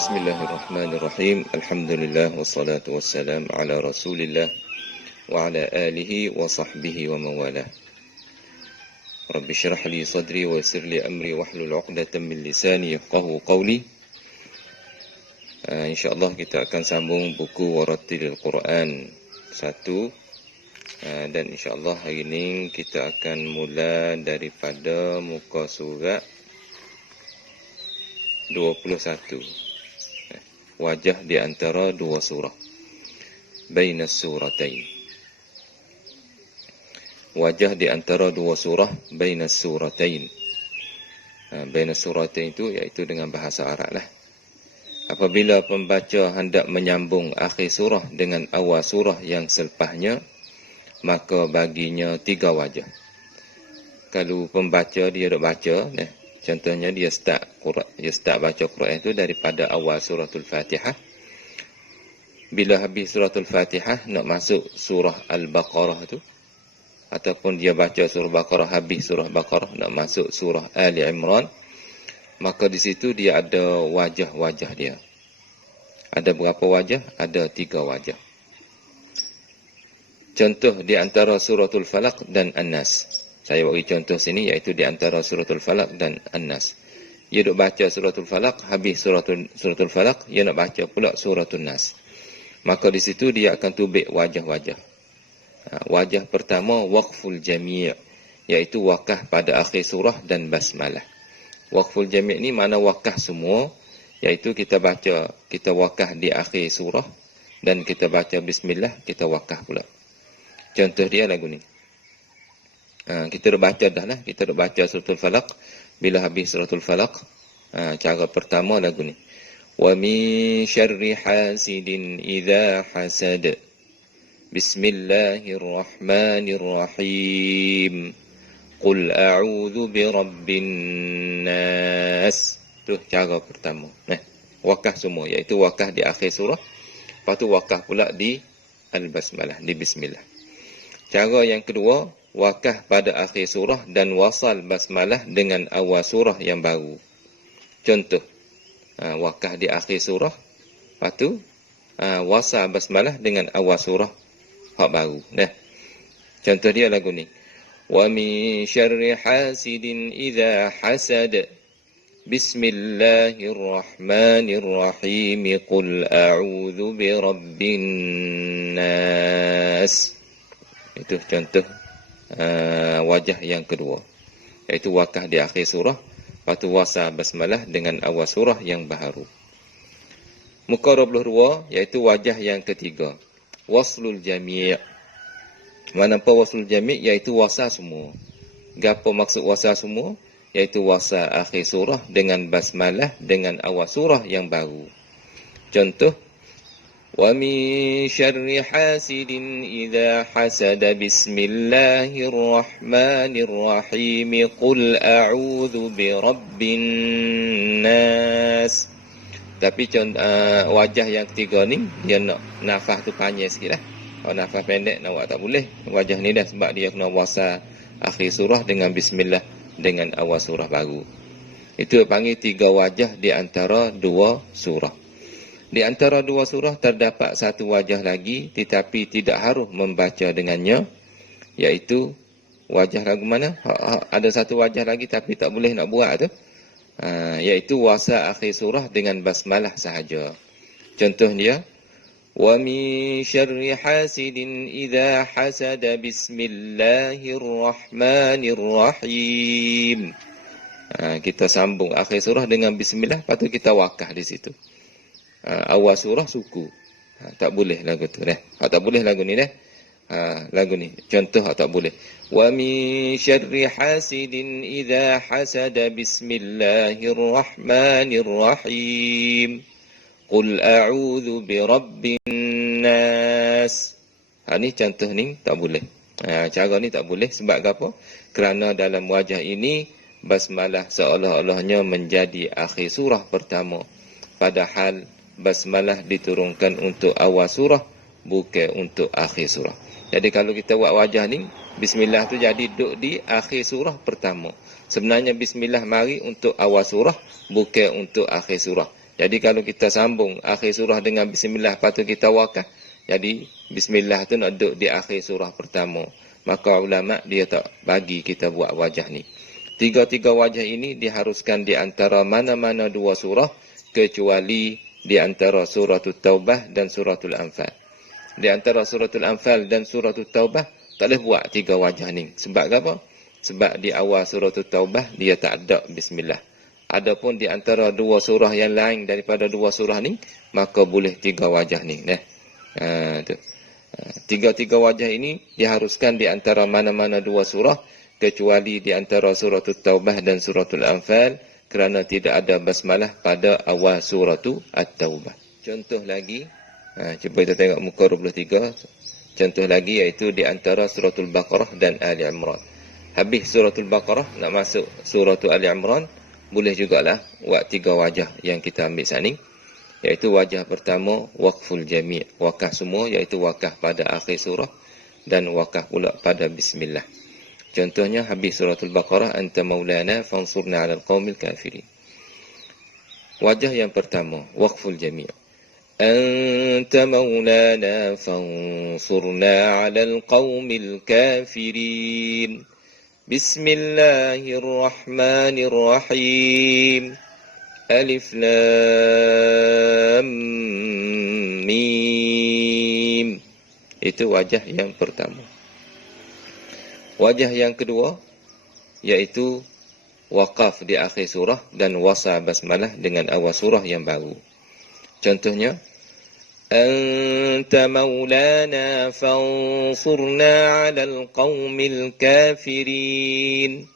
Bismillahirrahmanirrahim. Alhamdulillah wassalatu wassalam ala Rasulillah wa ala alihi wa sahbihi wa mawalah. Rabbi syrah li sadri wa yassir li amri wahlul 'uqdatam min lisani yafqahu qawli. InsyaAllah kita akan sambung buku Warattilil Quran 1 dan insyaAllah hari ini kita akan mula daripada muka surat 21. Wajah di antara dua surah. Bainas suratain. Wajah di antara dua surah. Bainas suratain. Bainas suratain itu iaitu dengan bahasa Arab lah. Apabila pembaca hendak menyambung akhir surah dengan awal surah yang selepasnya, maka baginya tiga wajah. Kalau pembaca dia nak baca, contohnya dia start baca Quran itu daripada awal suratul Fatihah. Bila habis suratul Fatihah nak masuk surah Al-Baqarah tu, ataupun dia baca surah Baqarah habis surah Baqarah nak masuk surah Ali Imran, maka di situ dia ada wajah-wajah dia. Ada berapa wajah? Ada 3 wajah. Contoh di antara suratul Falaq dan An-Nas. Saya bagi contoh sini iaitu di antara suratul Falaq dan An-Nas. Dia duk baca suratul Falaq, habis suratul Falaq, dia nak baca pula suratul Nas. Maka di situ dia akan tubik wajah-wajah. Wajah pertama waqful jami', iaitu wakah pada akhir surah dan basmalah. Waqful jami' ni makna wakah semua, iaitu kita wakah di akhir surah dan kita baca bismillah, kita wakah pula. Contoh dia lagu ni. Kita dah baca dah lah. Kita dah baca suratul Falaq. Bila habis suratul Falaq, cara pertama lagu ni. Wa min syarri hasidin idza hasad. Bismillahirrahmanirrahim. Qul a'udzu birabbin nas. Tu cara pertama. Wakah semua, iaitu wakah di akhir surah. Lepas tu wakah pula di al-basmalah, di bismillah. Cara yang kedua, wakah pada akhir surah dan wasal basmalah dengan awal surah yang baru. Contoh, wakah di akhir surah, lepas tu wasal basmalah dengan awal surah yang baru. Contoh dia lagu ni. Wa min syarri hasidin idza hasad. Bismillahirrahmanirrahim. Qul a'udzu birabbin nas. Itu contoh wajah yang kedua, iaitu wakah di akhir surah, lepas tu wasa basmalah dengan awal surah yang baru. Muka 22, iaitu wajah yang ketiga, waslul jami'. Mana apa waslul jami'? Iaitu wasa semua. Gapo maksud wasa semua? Iaitu wasa akhir surah dengan basmalah dengan awal surah yang baru. Contoh, wa min syarri hasidin idza hasada bismillahirrahmanirrahim qul a'udzu birabbin nas. Tapi wajah yang ketiga ni dia nak nafas tu panjang sikitlah. Kalau nafas pendek nak buat tak boleh. Wajah ni dah sebab dia kena wasa akhir surah dengan bismillah dengan awal surah baru. Itu panggil 3 wajah di antara 2 surah. Di antara 2 surah terdapat satu wajah lagi tetapi tidak harus membaca dengannya, iaitu wajah lagu mana? Ada satu wajah lagi tapi tak boleh nak buat tu. Iaitu wasa akhir surah dengan basmalah sahaja. Contoh dia, wa min syarri hasidin idza hasada bismillahirrahmanirrahim. Kita sambung akhir surah dengan bismillah, lepas tu kita wakah di situ. Awal surah suku. Tak boleh lagu tu tak boleh lagu ni lagu ni contoh tak boleh. Wa min syarri hasidin idza hasada bismillahirrahmanirrahim. Qul a'udzu birabbin nas. Ni contoh ni tak boleh. Cara ni tak boleh sebab apa? Kerana dalam wajah ini basmalah seolah-olahnya menjadi akhir surah pertama, padahal basmalah diturunkan untuk awal surah, bukan untuk akhir surah. Jadi kalau kita buat wajah ni, bismillah tu jadi duduk di akhir surah pertama. Sebenarnya bismillah mari untuk awal surah, bukan untuk akhir surah. Jadi kalau kita sambung akhir surah dengan bismillah, lepas tu kita wakaf, jadi bismillah tu nak duduk di akhir surah pertama. Maka ulama dia tak bagi kita buat wajah ni. Tiga-tiga wajah ini diharuskan di antara mana-mana dua surah, kecuali di antara suratul Taubah dan suratul Anfal. Di antara suratul Anfal dan suratul Taubah tak boleh buat tiga wajah ni. Sebab apa? Sebab di awal suratul Taubah dia tak ada bismillah. Adapun di antara dua surah yang lain daripada dua surah ni, maka boleh tiga wajah ni. Tiga-tiga wajah ini diharuskan di antara mana-mana dua surah, kecuali di antara suratul Taubah dan suratul Anfal, kerana tidak ada basmalah pada awal suratul At-Taubah. Contoh lagi, cuba kita tengok muka 23. Contoh lagi iaitu di antara suratul Baqarah dan Ali Imran. Habis suratul Baqarah nak masuk suratul Ali Imran, boleh jugalah buat tiga wajah yang kita ambil saat ni. Iaitu wajah pertama, waqful jami', wakaf semua, iaitu wakaf pada akhir surah, dan wakaf pula pada bismillah. Contohnya habis suratul Baqarah, anta maulana fansurna 'alal qaumil kafirin. Wajah yang pertama, waqful jami'. Anta maulana fansurna 'alal qaumil kafirin. Bismillahirrahmanirrahim. Alif Lam Mim. Itu wajah yang pertama. Wajah yang kedua iaitu waqaf di akhir surah dan wasa basmalah dengan awal surah yang baru. Contohnya, Anta maulana fansurna 'alal qaumil kafirin.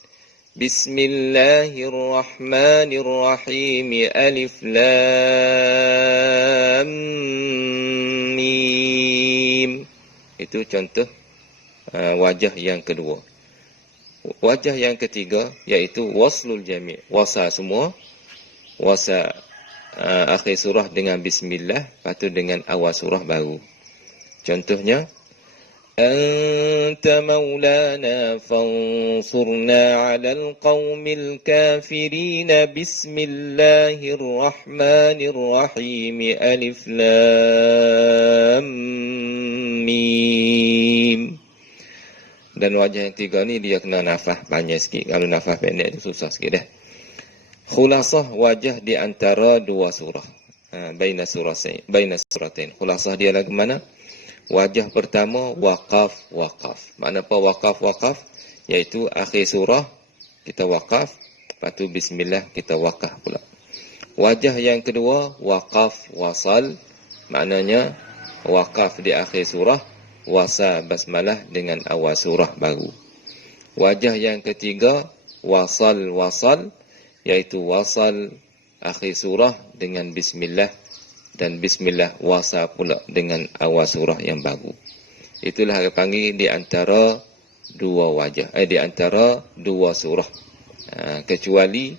Bismillahirrahmanirrahim. Alif Lam Mim. Itu contoh wajah yang kedua. Wajah yang ketiga iaitu waslul jami', wasa semua, wasa akhir surah dengan bismillah, lepas tu dengan awal surah baru. Contohnya, Anta maulana fansurna 'alal qaumil kafirin. Bismillahirrahmanirrahim. Alif Lam Mim. Dan wajah yang tiga ni dia kena nafas panjang sikit. Kalau nafas pendek tu susah sikit dah. Khulasah wajah di antara dua surah. Baina suratain. Khulasah dia lagu mana? Wajah pertama, waqaf. Mana apa waqaf? Iaitu akhir surah kita waqaf, lepas tu bismillah kita waqaf pula. Wajah yang kedua, waqaf wasal. Maknanya waqaf di akhir surah, wasa basmalah dengan awal surah baru. Wajah yang ketiga, wasal, iaitu wasal akhir surah dengan bismillah, dan bismillah wasa pula dengan awal surah yang baru. Itulah yang panggil di antara dua wajah, di antara dua surah. Kecuali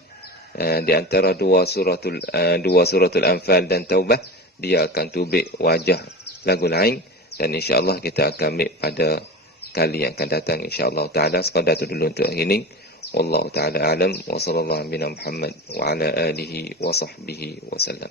di antara dua suratul Anfal dan Taubah, dia akan tubik wajah lagu lain, dan insya-Allah kita akan ambil pada kali yang akan datang insya-Allah taala. Sekadar itu dulu untuk hari ini. Wallahu taala alam wa sallallahu alaihi wa ala alihi wa sahbihi wa sallam.